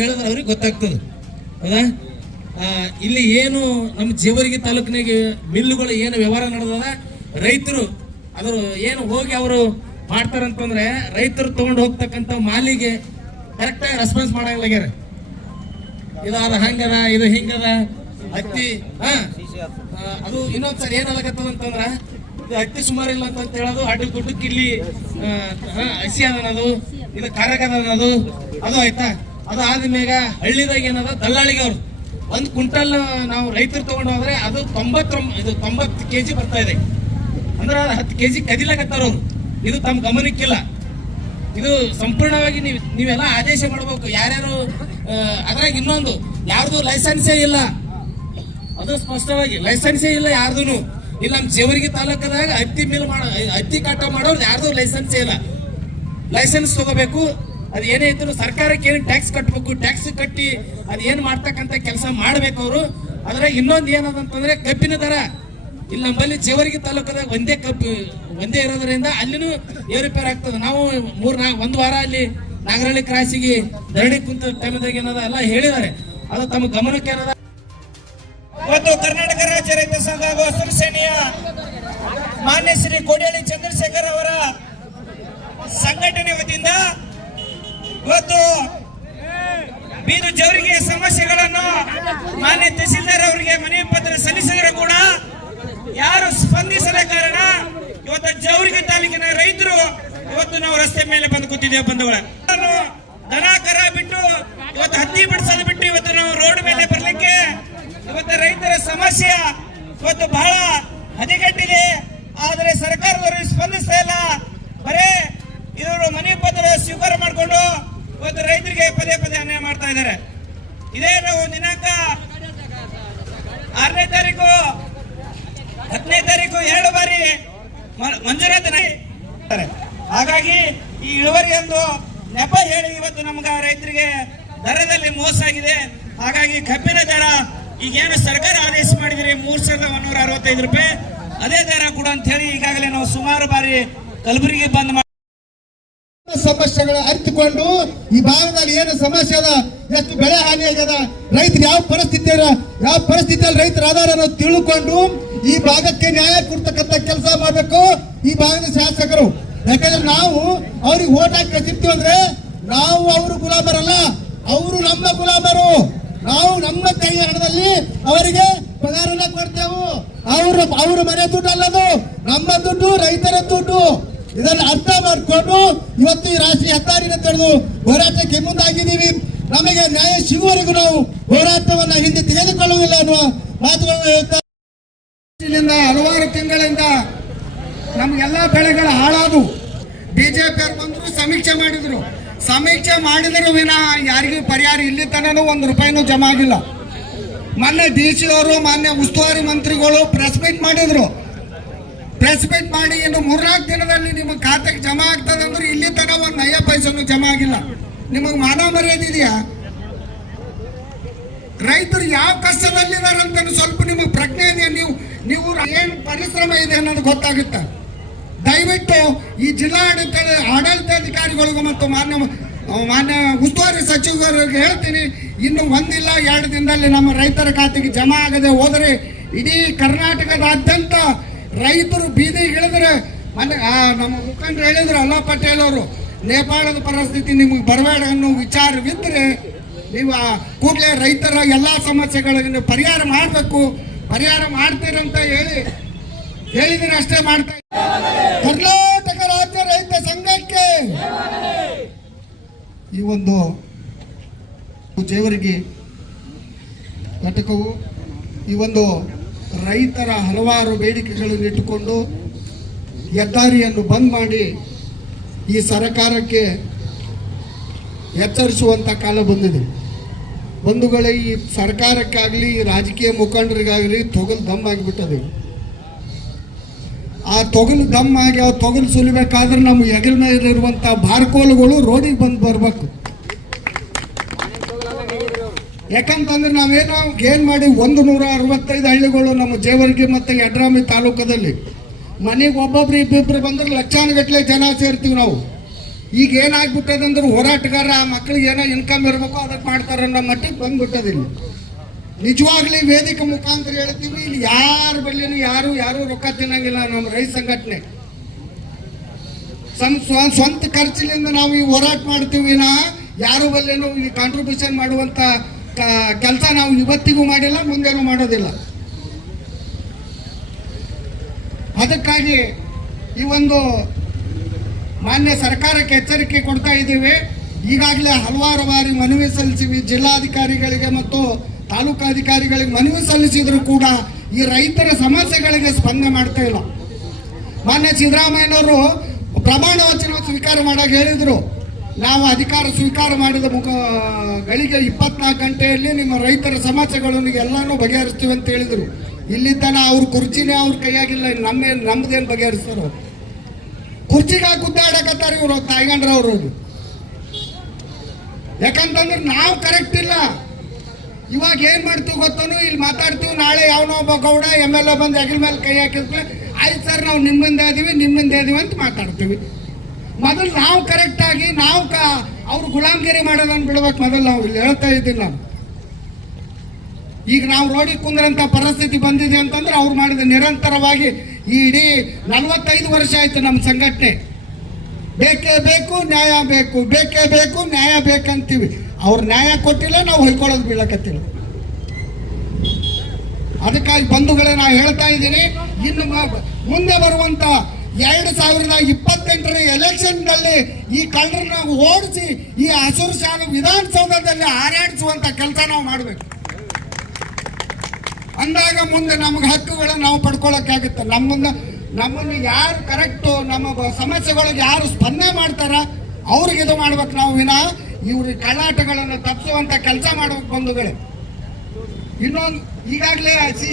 ಹೇಳಿದ್ರೆ ಅವ್ರಿಗೆ ಗೊತ್ತಾಗ್ತದೆ. ಹೌದಾ? ಇಲ್ಲಿ ಏನು ನಮ್ಮ ಜೇವರ್ಗಿ ತಾಲೂಕಿನಾಗ ಮಿಲ್ಲುಗಳು ಏನು ವ್ಯವಹಾರ ನಡೆದದ? ರೈತರು ಅದ್ರ ಏನು ಹೋಗಿ ಅವರು ಮಾಡ್ತಾರಂತಂದ್ರೆ ರೈತರು ತಗೊಂಡು ಹೋಗ್ತಕ್ಕಂಥ ಮಾಲಿಗೆ ಕರೆಕ್ಟಾಗಿ ರೆಸ್ಪಾನ್ಸ್ ಮಾಡಲಾಗ್ಯಾರ ಇದು ಅದ ಹಂಗದ, ಇದು ಹಿಂಗದ, ಹತ್ತಿ, ಹಾ. ಅದು ಇನ್ನೊಂದ್ಸರಿ ಏನ್ ಏನಾಗತ್ತದ ಅಂತಂದ್ರ, ಇದು ಹತ್ತಿ ಸುಮಾರು ಇಲ್ಲ ಅಂತ ಹೇಳೋದು, ಅಡ್ಡ ಗುಡ್ಡಕ್ಕೆ ಇಲ್ಲಿ ಹಸಿ ಅದ ಅನ್ನೋದು ಇದು ಕರಗದ ಅನ್ನೋದು ಅದು ಆಯ್ತಾ? ಅದು ಮೇಗ ಹಳ್ಳಿದಾಗ ಏನದ? ದಲ್ಲಾಳಿಗೆ ಅವ್ರು ಒಂದ್ ಕ್ವಿಂಟಲ್ ನಾವು ರೈತರು ತಗೊಂಡು ಹೋದ್ರೆ ಅದು ತೊಂಬತ್ತೊಂಬ, ಇದು ತೊಂಬತ್ತು ಕೆಜಿ ಬರ್ತಾ ಇದೆ. ಅಂದ್ರೆ ಅದು ಹತ್ತು ಕೆಜಿ ಕದಿಲಾಕತ್ತಾರ ಅವ್ರು. ಇದು ತಮ್ಮ ಗಮನಕ್ಕಿಲ್ಲ. ಇದು ಸಂಪೂರ್ಣವಾಗಿ ನೀವು, ನೀವೆಲ್ಲ ಆದೇಶ ಮಾಡಬೇಕು. ಯಾರ್ಯಾರು ಅದ್ರಾಗ ಇನ್ನೊಂದು, ಯಾರ್ದು ಲೈಸೆನ್ಸೇ ಇಲ್ಲ. ಅದು ಸ್ಪಷ್ಟವಾಗಿ, ಲೈಸೆನ್ಸೇ ಇಲ್ಲ ಯಾರ್ದು ಇಲ್ಲಿ ನಮ್ಮ ಜೇವರಿಗೆ ತಾಲೂಕದಾಗ ಹತ್ತಿ ಮಿಲ್ ಮಾಡ, ಹತ್ತಿ ಕಾಟ ಮಾಡೋರು ಯಾರ್ದು ಲೈಸೆನ್ಸೇ ಇಲ್ಲ. ಲೈಸೆನ್ಸ್ ತಗೋಬೇಕು. ಅದು ಏನೇ ಇದ್ರು ಸರ್ಕಾರಕ್ಕೆ ಏನು ಟ್ಯಾಕ್ಸ್ ಕಟ್ಟಬೇಕು ಟ್ಯಾಕ್ಸ್ ಕಟ್ಟಿ ಅದು ಏನು ಮಾಡ್ತಕ್ಕಂಥ ಕೆಲಸ ಮಾಡ್ಬೇಕು ಅವರು, ಅದ್ರಾಗ ಇನ್ನೊಂದು ಏನದಂತಂದ್ರೆ ಕಬ್ಬಿನ ದರ. ಇಲ್ಲಿ ನಮ್ಮಲ್ಲಿ ಜೇವರ್ಗಿ ತಾಲೂಕದಾಗ ಒಂದೇ ಕಬ್ಬು, ಒಂದೇ ಇರೋದ್ರಿಂದ ಅಲ್ಲಿನೂ ಏರುಪೇರು ಆಗ್ತದೆ. ನಾವು ಮೂರ್ ನಾ ಒಂದು ವಾರ ಅಲ್ಲಿ ನಾಗರಹಳ್ಳಿ ಕ್ರಾಸಿಗೆ ಧರಣಿ ಕುಂತ ಟೈಮ್ದಾಗ ಏನದ ಎಲ್ಲ ಹೇಳಿದ್ದಾರೆ. ಅದು ತಮ್ಮ ಗಮನಕ್ಕೆ ಏನದ? ಇವತ್ತು ಕರ್ನಾಟಕ ರಾಜ್ಯ ರೈತ ಸಂಘ ಹಾಗೂ ಹಸಿರು ಸೇನೆಯ ಮಾನ್ಯ ಶ್ರೀ ಕೋಡಿಹಳ್ಳಿ ಚಂದ್ರಶೇಖರ್ ಅವರ ಸಂಘಟನೆ ವತಿಯಿಂದ ಇವತ್ತು ಬೀದು ಜವರಿಗೆ ಸಮಸ್ಯೆಗಳನ್ನು ಮಾನ್ಯ ತಹಸೀಲ್ದಾರ್ ಅವರಿಗೆ ಮನವಿ ಪತ್ರ ಸಲ್ಲಿಸಿದ್ರೆ ಕೂಡ ಯಾರು ಸ್ಪಂದಿಸದ ಕಾರಣ ಇವತ್ತು ಜವರಿಗೆ ತಾಲೂಕಿನ ರೈತರು ಇವತ್ತು ನಾವು ರಸ್ತೆ ಮೇಲೆ ಬಂದು ಕೂತಿದ್ದೇವೆ ಬಂಧುಗಳ. ದನ, ಕರ ಬಿಟ್ಟು ಇವತ್ತು ಹತ್ತಿ ಬಿಡಿಸೋದು ಬಿಟ್ಟು ಇವತ್ತು ನಾವು ರೋಡ್ ಮೇಲೆ ಬರಲಿಕ್ಕೆ ಇವತ್ತು ರೈತರ ಸಮಸ್ಯೆ ಇವತ್ತು ಬಹಳ ಹದಿಗಟ್ಟಿದೆ. ಆದರೆ ಸರ್ಕಾರದವರು ಸ್ಪಂದಿಸ್ತಾ ಇಲ್ಲ. ಬರೇ ಇವರು ಮನೆ ಪತ್ರ ಸ್ವೀಕಾರ ಮಾಡಿಕೊಂಡು ಇವತ್ತು ರೈತರಿಗೆ ಪದೇ ಪದೇ ಅನ್ಯಾಯ ಮಾಡ್ತಾ ಇದ್ದಾರೆ. ಇದೇ ನಾವು ದಿನಾಂಕ ಆರನೇ ತಾರೀಕು, ಹತ್ತನೇ ತಾರೀಕು ಎರಡು ಬಾರಿ ಮಂಜೂರಾತಿ ಹಾಗಾಗಿ ಈ ಇಳುವರಿ ಒಂದು ನೆಪ ಹೇಳಿ ಇವತ್ತು ನಮ್ಗ ರೈತರಿಗೆ ದರದಲ್ಲಿ ಮೋಸ ಆಗಿದೆ. ಹಾಗಾಗಿ ಕಬ್ಬಿನ ದರ, ಈಗೇನು ಸರ್ಕಾರ ಆದೇಶ ಮಾಡಿದ್ರೆ ಮೂರ್ ಸಾವಿರದ ಒಂದೂರ ಅರವತ್ತೈದು ರೂಪಾಯಿ ಅದೇ ದರ ಕೂಡ ಅಂತ ಹೇಳಿ ಈಗಾಗಲೇ ನಾವು ಸುಮಾರು ಬಾರಿ ಕಲಬುರಗಿ ಬಂದ್ ಸಮಸ್ಯೆಗಳು ಅರಿತುಕೊಂಡು ಈ ಭಾಗದಲ್ಲಿ ಏನು ಸಮಸ್ಯೆ ಅದ, ಎಷ್ಟು ಬೆಳೆ ಹಾನಿ ಆಗ್ಯದ, ರೈತರು ಯಾವ ಪರಿಸ್ಥಿತಿ ಯಾವ ಪರಿಸ್ಥಿತಿಯಲ್ಲಿ ರೈತರ ಆಧಾರ ತಿಳ್ಕೊಂಡು ಈ ಭಾಗಕ್ಕೆ ನ್ಯಾಯ ಕೊಡ್ತಕ್ಕಂತ ಕೆಲಸ ಮಾಡಬೇಕು ಈ ಭಾಗದ ಶಾಸಕರು. ಯಾಕಂದ್ರೆ ನಾವು ಅವ್ರಿಗೆ ಓಟ್ ಹಾಕಿ ಕಳಿಸಿರ್ತೀವಿ ಅಂದ್ರೆ ನಾವು ಅವರು ಗುಲಾಮರಲ್ಲ, ಅವರು ನಮ್ಮ ಗುಲಾಮರು. ನಾವು ನಮ್ಮ ಕೈ ಹಣದಲ್ಲಿ ಅವರಿಗೆ ಪಗಾರನ ಕೊಡ್ತೇವೆ. ಅವ್ರ ಅವ್ರ ಮನೆ ದುಡ್ಡು ಅಲ್ಲದು ನಮ್ಮ ದುಡ್ಡು ರೈತರ ದುಡ್ಡು. ಇದನ್ನ ಅರ್ಥ ಮಾಡಿಕೊಂಡು ಇವತ್ತು ಈ ರಾಷ್ಟ್ರೀಯ ಹೆದ್ದಾರಿನ ತಡೆದು ಹೋರಾಟಕ್ಕೆ ಮುಂದಾಗಿದ್ದೀವಿ. ನಮಗೆ ನ್ಯಾಯ ಸಿಗುವವರೆಗೂ ನಾವು ಹೋರಾಟವನ್ನ ಹಿಂದೆ ತೆಗೆದುಕೊಳ್ಳುವುದಿಲ್ಲ ಅನ್ನುವ ಮಾತುಗಳನ್ನು ಹೇಳ್ತಾ ಹಲವಾರು ತಿಂಗಳಿಂದ ನಮ್ಗೆಲ್ಲ ಬೆಳೆಗಳು ಹಾಳಾದವು. ಬಿಜೆಪಿ ಬಂದರು ಬಂದ್ರು, ಸಮೀಕ್ಷೆ ಮಾಡಿದ್ರು. ಸಮೀಕ್ಷೆ ಮಾಡಿದ್ರು ವಿನ ಯಾರಿಗೂ ಪರಿಹಾರ ಇಲ್ಲಿ ತನೂ ಒಂದು ರೂಪಾಯಿನೂ ಜಮಾ ಆಗಿಲ್ಲ. ಮೊನ್ನೆ ಡಿ ಸಿ ಅವರು ಮಾನ್ಯ ಉಸ್ತುವಾರಿ ಮಂತ್ರಿಗಳು ಪ್ರೆಸ್ ಮೀಟ್ ಮಾಡಿದ್ರು. ಪ್ರೆಸ್ ಮಾಡಿ ಇನ್ನು ಮೂರ್ನಾಲ್ಕು ದಿನದಲ್ಲಿ ನಿಮ್ಮ ಖಾತೆಗೆ ಜಮಾ ಆಗ್ತದೆ ಅಂದ್ರೆ ಇಲ್ಲಿ ತನಕ ಒಂದು ನಯ ಪೈಸನು ಜಮಾ ಆಗಿಲ್ಲ. ನಿಮಗೆ ಮಾನ ಮರ್ಯಾದೆ ಇದೆಯಾ? ರೈತರು ಯಾವ ಕಷ್ಟದಲ್ಲಿದ್ದಾರೆ ಅಂತ ಸ್ವಲ್ಪ ನಿಮಗೆ ಪ್ರಜ್ಞೆ ಇದೆಯಾ? ನೀವು ನೀವು ಏನು ಪರಿಶ್ರಮ ಇದೆ ಅನ್ನೋದು ಗೊತ್ತಾಗುತ್ತೆ. ದಯವಿಟ್ಟು ಈ ಜಿಲ್ಲಾ ಆಡಳಿತ, ಆಡಳಿತಾಧಿಕಾರಿಗಳಿಗೂ ಮತ್ತು ಮಾನ್ಯ ಮಾನ್ಯ ಉಸ್ತುವಾರಿ ಸಚಿವರಿಗೆ ಹೇಳ್ತೀನಿ, ಇನ್ನು ಒಂದಿಲ್ಲ ಎರಡು ದಿನದಲ್ಲಿ ನಮ್ಮ ರೈತರ ಖಾತೆಗೆ ಜಮಾ ಆಗದೆ ಹೋದರೆ ಇಡೀ ಕರ್ನಾಟಕದಾದ್ಯಂತ ರೈತರು ಬೀದಿ ಇಳಿದ್ರೆ ಮನೆ ನಮ್ಮ ಮುಖಂಡ್ರು ಹೇಳಿದ್ರು, ಅಲ್ಲ ಪಟೇಲ್ ಅವರು, ನೇಪಾಳದ ಪರಿಸ್ಥಿತಿ ನಿಮಗೆ ಬರಬೇಡ ಅನ್ನೋ ವಿಚಾರವಿದ್ದರೆ ನೀವು ಕೂಡಲೇ ರೈತರ ಎಲ್ಲ ಸಮಸ್ಯೆಗಳನ್ನು ಪರಿಹಾರ ಮಾಡಬೇಕು. ಪರಿಹಾರ ಮಾಡ್ತೀರಂತ ಹೇಳಿ, ಹೇಳಿದ್ರೆ ಅಷ್ಟೇ ಮಾಡ್ತಾ ಕರ್ನಾಟಕ ರಾಜ್ಯ ರೈತ ಸಂಘಕ್ಕೆ ಈ ಒಂದು ಜೇವರಿಗೆ ಘಟಕವು, ಈ ಒಂದು ರೈತರ ಹಲವಾರು ಬೇಡಿಕೆಗಳನ್ನು ಇಟ್ಟುಕೊಂಡು ಹೆದ್ದಾರಿಯನ್ನು ಬಂದ್ ಮಾಡಿ ಈ ಸರ್ಕಾರಕ್ಕೆ ಎಚ್ಚರಿಸುವಂಥ ಕಾಲ ಬಂದಿದೆ. ಬಂಧುಗಳೇ ಈ ಸರ್ಕಾರಕ್ಕಾಗಲಿ ರಾಜಕೀಯ ಮುಖಂಡರಿಗಾಗಲಿ ತೊಗಲು ದಮ್ ಆಗಿಬಿಟ್ಟದೆ. ಆ ತೊಗಲು ದಮ್ ಆಗಿ, ಆ ತೊಗಲು ಸುಲಿಬೇಕಾದ್ರೆ ನಮ್ಮ ಹೆಗಲ ಮೇಲಿರುವಂಥ ಬಾರ್ಕೋಲುಗಳು ರೋಡಿಗೆ ಬಂದು ಬರಬೇಕು. ಯಾಕಂತಂದ್ರೆ ನಾವೇನೋ ಏನ್ ಮಾಡಿ ಒಂದು ನೂರ ಅರವತ್ತೈದು ಹಳ್ಳಿಗಳು ನಮ್ಮ ಜೇವರ್ಗಿ ಮತ್ತು ಯಡ್ರಾಮಿ ತಾಲೂಕದಲ್ಲಿ. ಮನೆಗೆ ಒಬ್ಬೊಬ್ರು ಇಬ್ಬಿಬ್ರು ಬಂದ್ರೆ ಲಕ್ಷಾನುಗಟ್ಟಲೆ ಜನ ಸೇರ್ತೀವಿ ನಾವು. ಈಗ ಏನಾಗ್ಬಿಟ್ಟದಂದ್ರೆ ಹೋರಾಟಗಾರ ಆ ಮಕ್ಳಿಗೆ ಏನೋ ಇನ್ಕಮ್ ಇರಬೇಕು ಅದಕ್ಕೆ ಮಾಡ್ತಾರೆ ಅನ್ನೋ ಮಟ್ಟಿಗೆ ಬಂದ್ಬಿಟ್ಟದಿಲ್ಲ ನಿಜವಾಗ್ಲಿ ವೇದಿಕೆ ಮುಖಾಂತರ ಹೇಳ್ತೀವಿ, ಇಲ್ಲಿ ಯಾರು ಬಲ್ಲಿನೂ ಯಾರು ಯಾರು ರೊಕ್ಕ ತಿನ್ನಂಗಿಲ್ಲ ನಮ್ಮ ರೈತ ಸಂಘಟನೆ. ಸ್ವಂತ ಖರ್ಚಿನಿಂದ ನಾವು ಈ ಹೋರಾಟ ಮಾಡ್ತೀವಿ ನಾ, ಯಾರು ಬಲ್ಲೇನು ಈ ಕಾಂಟ್ರಿಬ್ಯೂಷನ್ ಮಾಡುವಂತ ಕೆಲಸ ನಾವು ಇವತ್ತಿಗೂ ಮಾಡಿಲ್ಲ ಮುಂದೇನು ಮಾಡೋದಿಲ್ಲ. ಅದಕ್ಕಾಗಿ ಈ ಒಂದು ಮಾನ್ಯ ಸರ್ಕಾರಕ್ಕೆ ಎಚ್ಚರಿಕೆ ಕೊಡ್ತಾ ಇದ್ದೀವಿ. ಈಗಾಗಲೇ ಹಲವಾರು ಬಾರಿ ಮನವಿ ಸಲ್ಲಿಸಿವಿ ಜಿಲ್ಲಾಧಿಕಾರಿಗಳಿಗೆ ಮತ್ತು ತಾಲೂಕಾಧಿಕಾರಿಗಳಿಗೆ ಮನವಿ ಸಲ್ಲಿಸಿದ್ರು ಕೂಡ ಈ ರೈತರ ಸಮಸ್ಯೆಗಳಿಗೆ ಸ್ಪಂದನೆ ಮಾಡ್ತಾ ಇಲ್ಲ. ಮಾನ್ಯ ಸಿದ್ದರಾಮಯ್ಯನವರು ಪ್ರಮಾಣ ವಚನ ಸ್ವೀಕಾರ ಮಾಡಾಗ ಹೇಳಿದ್ರು. ನಾವು ಅಧಿಕಾರ ಸ್ವೀಕಾರ ಮಾಡಿದ ಮುಖ, ಗಳಿಗೆ ಇಪ್ಪತ್ನಾಲ್ಕು ಗಂಟೆಯಲ್ಲಿ ನಿಮ್ಮ ರೈತರ ಸಮಸ್ಯೆಗಳೊಂದಿಗೆ ಎಲ್ಲಾನು ಬಗೆಹರಿಸ್ತೀವಿ ಅಂತ ಹೇಳಿದರು. ಇಲ್ಲಿ ತನ ಅವ್ರ ಕುರ್ಚಿನೇ ಅವ್ರ ಕೈಯಾಗಿಲ್ಲ, ನಮ್ಮ, ನಮ್ದೇನು ಬಗೆಹರಿಸ್ತಾರೋ. ಕುರ್ಚಿಗೆ ಗುದ್ದಾಡಕತ್ತಾರ ಇವರು ತಾಯ್ಗಂಡ್ರವ್ರು ಯಾಕಂತಂದ್ರೆ ನಾವು ಕರೆಕ್ಟ್ ಇಲ್ಲ. ಇವಾಗ ಏನ್ ಮಾಡ್ತೀವಿ ಗೊತ್ತನು? ಇಲ್ಲಿ ಮಾತಾಡ್ತೀವಿ, ನಾಳೆ ಯಾವನೋ ಒಬ್ಬ ಗೌಡ ಎಂ ಎಲ್ ಎ ಬಂದು ಹೆಗಲ ಮೇಲೆ ಕೈ ಹಾಕಿದ್ರೆ ಆಯ್ತು ಸರ್, ನಾವು ನಿಮ್ಮಿಂದ ಇದೀವಿ ನಿಮ್ಮಿಂದ ಇದೀವಿ ಅಂತ ಮಾತಾಡ್ತೀವಿ. ಮೊದಲು ನಾವು ಕರೆಕ್ಟ್ ಆಗಿ ನಾವು ಅವ್ರು ಗುಲಾಮಗಿರಿ ಮಾಡೋದನ್ನ ಬಿಡ್ಬೇಕು ಮೊದಲು ನಾವು. ಇಲ್ಲಿ ಹೇಳ್ತಾ ಇದ್ದೀನಿ ನಾನು. ಈಗ ನಾವು ರೋಡಿಗೆ ಕುಂದ್ರಂತ ಪರಿಸ್ಥಿತಿ ಬಂದಿದೆ ಅಂತಂದ್ರೆ ಅವ್ರು ಮಾಡಿದ ನಿರಂತರವಾಗಿ ಈ ಇಡೀ ನಲವತ್ತೈದು ವರ್ಷ ಆಯ್ತು ನಮ್ಮ ಸಂಘಟನೆ. ಬೇಕೇ ಬೇಕು, ನ್ಯಾಯ ಬೇಕು. ಬೇಕೇ ಬೇಕು, ನ್ಯಾಯ ಬೇಕಂತೀವಿ. ಅವ್ರು ನ್ಯಾಯ ಕೊಟ್ಟಿಲ್ಲ, ನಾವು ಹೊಯ್ಕೊಳ್ಳೋದು ಬೀಳಕತ್ತಿಲ್ಲ. ಅದಕ್ಕಾಗಿ ಬಂಧುಗಳೇ, ನಾ ಹೇಳ್ತಾ ಇದ್ದೀನಿ, ಇನ್ನು ಮುಂದೆ ಬರುವಂತ ಎರಡು ಸಾವಿರದ ಇಪ್ಪತ್ತೆಂಟರ ಎಲೆಕ್ಷನ್ನಲ್ಲಿ ಈ ಕಳ್ಳರನ್ನ ಓಡಿಸಿ ಈ ಹಸಿರು ಶಾಲೆ ವಿಧಾನಸೌಧದಲ್ಲಿ ಹಾರಾಡಿಸುವಂತ ಕೆಲಸ ನಾವು ಮಾಡಬೇಕು. ಅಂದಾಗ ಮುಂದೆ ನಮ್ಗೆ ಹಕ್ಕುಗಳನ್ನ ನಾವು ಪಡ್ಕೊಳಕ್ಕಾಗುತ್ತೆ ನಮ್ಮನ್ನ, ನಮ್ಮನ್ನು ಯಾರು ಕರೆಕ್ಟು ನಮ್ಮ ಸಮಸ್ಯೆಗಳಿಗೆ ಯಾರು ಸ್ಪಂದನೆ ಮಾಡ್ತಾರ, ಅವ್ರಿಗೆ ಇದು ಮಾಡ್ಬೇಕು. ನಾವು ವಿನ ಇವ್ರ ಕಳ್ಳಾಟಗಳನ್ನು ತಪ್ಪಿಸುವಂತ ಕೆಲಸ ಮಾಡ್ಬೇಕು ಬಂಧುಗಳೇ. ಇನ್ನೊಂದು ಈಗಾಗಲೇ ಸಿ